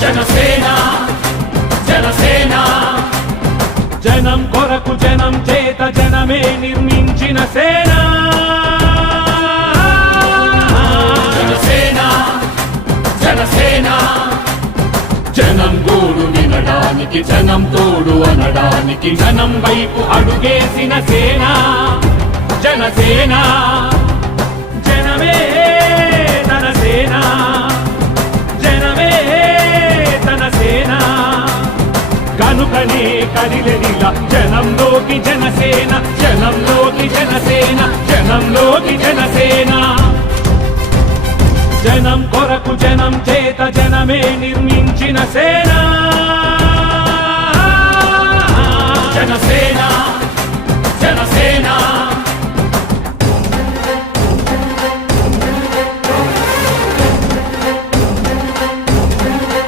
జనసేన జనసేన జనం కొరకు జనం చేత జనమే నిర్మించిన సేన జనసేన జనసేన జనం గోడు వినడానికి జనం తోడు అనడానికి జనం వైపు అడుగేసిన సేన జనసేన జనమే తన సేన జనమే తన సేన కనుకనే కదిలెదిలా జనంలోకి జనసేన జనంలోకి జనసేన జనంలోకి జనసేన జనం కొరకు జనం చేత జనమే నిర్మించిన సేన